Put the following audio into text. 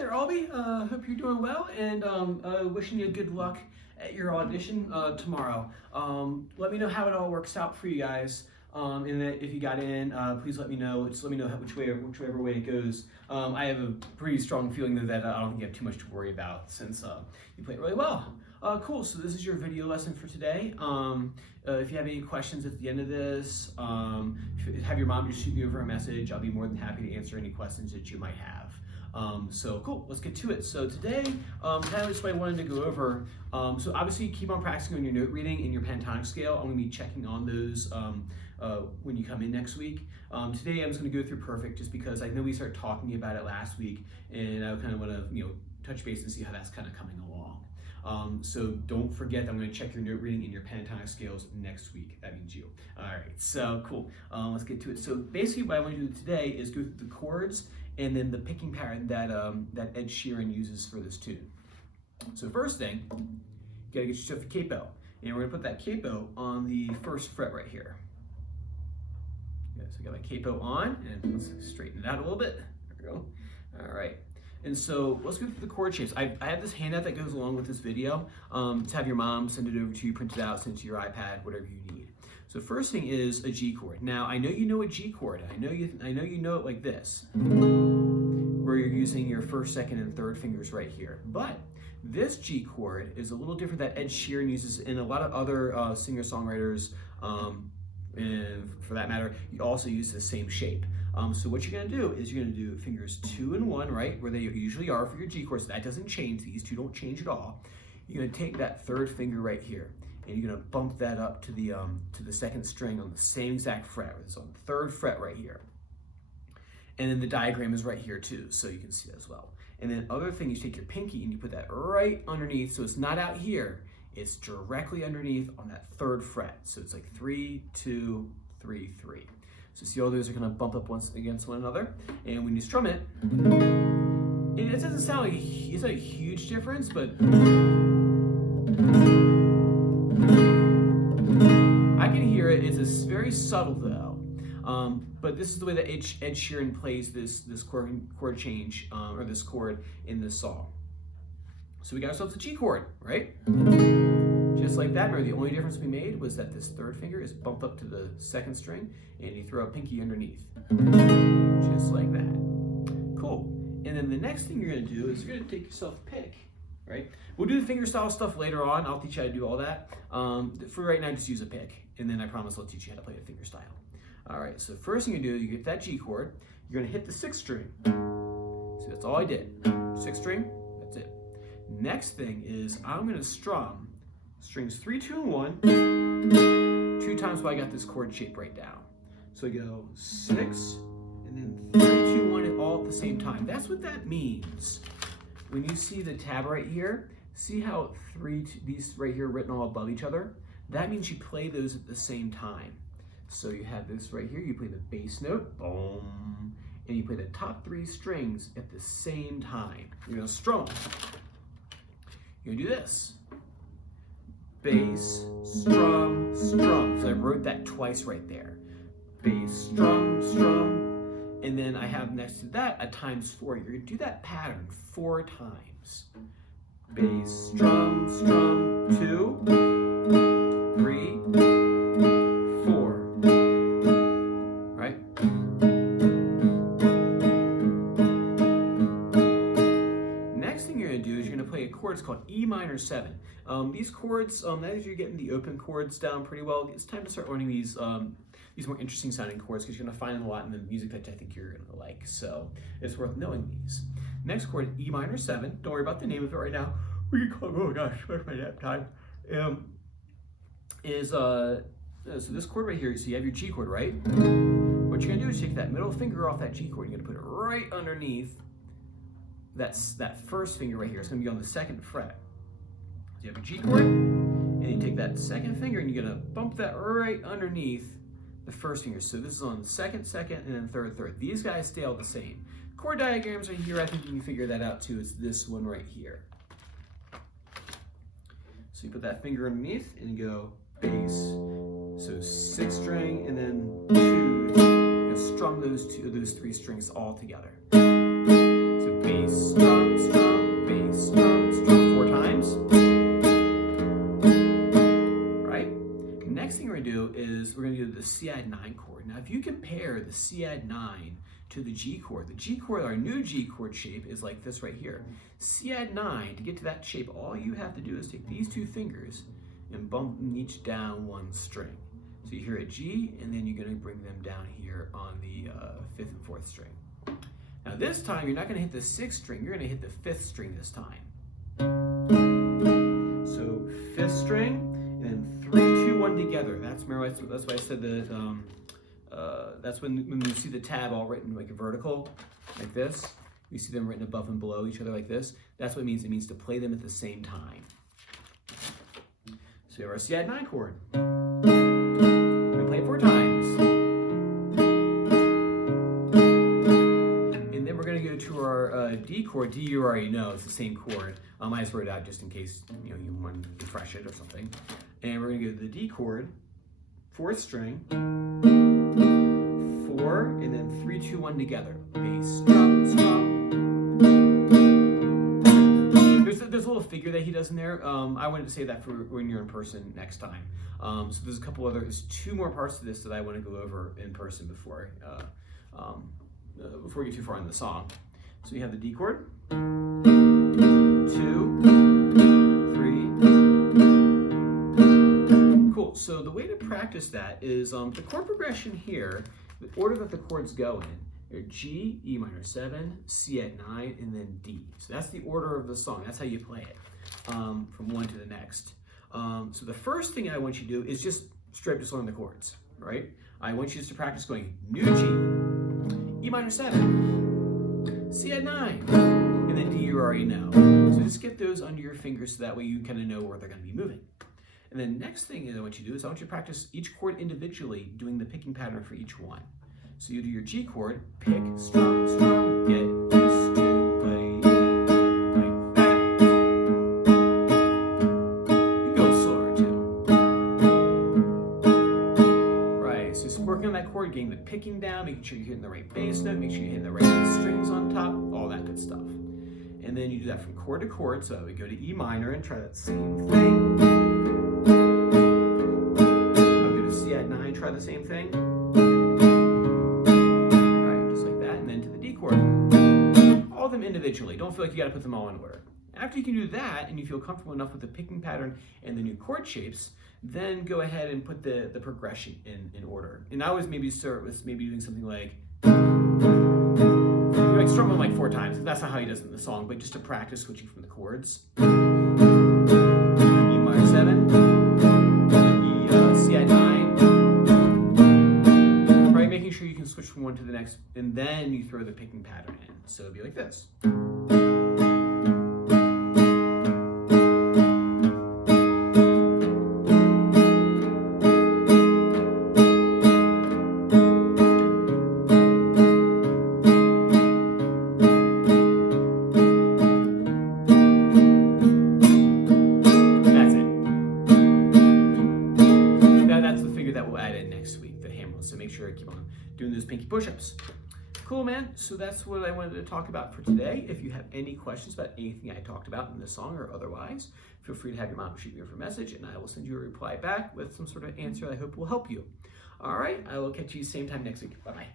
there, Albie. Hope you're doing well, and wishing you good luck at your audition tomorrow. Let me know how it all works out for you guys. And that if you got in, please let me know. Just let me know whichever way it goes. I have a pretty strong feeling that I don't think you have too much to worry about since you played really well. Cool, so this is your video lesson for today. If you have any questions at the end of this, have your mom just shoot me over a message. I'll be more than happy to answer any questions that you might have. So cool, let's get to it. So today, kind of just what I wanted to go over. So obviously keep on practicing on your note reading and your pentatonic scale. I'm gonna be checking on those when you come in next week. Today I'm just gonna go through perfect just because I know we started talking about it last week and I kind of wanna touch base and see how that's kind of coming along. So don't forget that I'm going to check your note reading and your pentatonic scales next week. That means you. All right, so cool. Let's get to it. So basically what I want to do today is go through the chords and then the picking pattern that, that Ed Sheeran uses for this tune. So first thing, you got to get yourself a capo. And we're going to put that capo on the first fret right here. Yeah, so I got my capo on, and let's straighten it out a little bit. There we go. All right. And so let's go through the chord shapes. I have this handout that goes along with this video to have your mom send it over to you, print it out, send it to your iPad, whatever you need. So first thing is a G chord. Now I know you know a G chord. I know you know it like this, where you're using your first, second, and third fingers right here. But this G chord is a little different that Ed Sheeran uses, and a lot of other singer-songwriters, and for that matter, you also use the same shape. So what you're going to do is you're going to do fingers 2 and 1, right, where they usually are for your G chords. That doesn't change. These two don't change at all. You're going to take that third finger right here, and you're going to bump that up to the second string on the same exact fret. It's on the third fret right here. And then the diagram is right here too, so you can see that as well. And then other thing, you take your pinky and you put that right underneath, so it's not out here. It's directly underneath on that third fret. So it's like 3, 2, 3, 3. So see, all those are going to bump up once against one another, and when you strum it, it doesn't sound like it's not a huge difference, but I can hear it. It's very subtle though. But this is the way that Ed Sheeran plays this chord change or this chord in this song. So we got ourselves a G chord, right? Just like that. Remember, the only difference we made was that this third finger is bumped up to the second string, and you throw a pinky underneath. Just like that. Cool. And then the next thing you're going to do is you're going to take yourself a pick, right? We'll do the finger style stuff later on. I'll teach you how to do all that. For right now, just use a pick, and then I promise I'll teach you how to play the finger style. All right, so first thing you do, you get that G chord. You're going to hit the 6th string. So that's all I did. 6th string, that's it. Next thing is I'm going to strum strings 3, 2, and 1 2 times while I got this chord shape right down. So I go 6 and then 3, 2, 1 all at the same time. That's what that means. When you see the tab right here, see how these right here written all above each other? That means you play those at the same time. So you have this right here, you play the bass note, boom, and you play the top 3 strings at the same time. You're gonna strum. You're gonna do this. Bass, strum, strum. So I wrote that twice right there. Bass, strum, strum. And then I have next to that a ×4. You're going to do that pattern 4 times. Bass, strum, strum, 2, 3, 4. Right? Next thing you're going to do is you're going to play a chord. It's called E minor 7. These chords, now that you're getting the open chords down pretty well, it's time to start learning these more interesting sounding chords because you're going to find them a lot in the music that I think you're going to like. So it's worth knowing these. Next chord, E minor 7. Don't worry about the name of it right now. We can call it, oh gosh, where's my nap time? So this chord right here, so you have your G chord, right? What you're going to do is take that middle finger off that G chord. You're going to put it right underneath that first finger right here. It's going to be on the 2nd fret. So you have a G chord, and you take that 2nd finger and you're gonna bump that right underneath the 1st finger. So this is on the 2nd, 2nd, and then 3rd, 3rd. These guys stay all the same. Chord diagrams are here. I think you can figure that out too. It's this one right here. So you put that finger underneath and you go bass. So 6th string and then 2. You strum those 3 strings all together. So bass, strum, C add 9 chord. Now, if you compare the C add 9 to the G chord, our new G chord shape is like this right here. C add 9, to get to that shape, all you have to do is take these two fingers and bump them each down one string. So you hear a G, and then you're going to bring them down here on the 5th and 4th string. Now this time, you're not going to hit the 6th string, you're going to hit the 5th string this time. So 5th string, and then 3, 2, 1 together. That's why I said that. That's when you see the tab all written like a vertical, like this. You see them written above and below each other like this. That's what it means. It means to play them at the same time. So we have our C add 9 chord. We're gonna play it 4 times. And then we're gonna go to our D chord. D you already know, it's the same chord. I just wrote it out just in case you want to refresh it or something. And we're gonna go to the D chord, 4th string, 4, and then 3, 2, 1 together. Bass, strum, strum. There's a little figure that he does in there. I wanted to say that for when you're in person next time. So there's a couple there's 2 more parts to this that I want to go over in person before we get too far in the song. So you have the D chord, 2, 3. Cool. So the way to practice that is the chord progression here. The order that the chords go in are G, E minor 7, C add 9, and then D. So that's the order of the song. That's how you play it from one to the next. So the first thing I want you to do is just straight up just learn the chords, right? I want you just to practice going new G, E minor 7, C add 9, and then D you already know. So just get those under your fingers so that way you kind of know where they're going to be moving. And then next thing I want you to do is I want you to practice each chord individually, doing the picking pattern for each one. So you do your G chord, pick, strum, strum, get used to play like that. You go slower too. Right, so just working on that chord, getting the picking down, making sure you're hitting the right bass note, make sure you're hitting the right strings on top, all that good stuff. And then you do that from chord to chord, so we go to E minor and try that same thing. C add 9, try the same thing. All right, just like that, and then to the D chord. All of them individually. Don't feel like you got to put them all in order. After you can do that, and you feel comfortable enough with the picking pattern and the new chord shapes, then go ahead and put the progression in order. And I always maybe start with doing something like strum them like 4 times. That's not how he does it in the song, but just to practice switching from the chords. E minor 7, C add 9. Making sure you can switch from one to the next, and then you throw the picking pattern in. So it'll be like this. That's it. That's the figure that we'll add in next week, the Hamlin. So make sure you keep on doing those pinky push-ups. Cool, man. So that's what I wanted to talk about for today. If you have any questions about anything I talked about in this song or otherwise, feel free to have your mom shoot me a message, and I will send you a reply back with some sort of answer I hope will help you. All right, I will catch you same time next week. Bye-bye.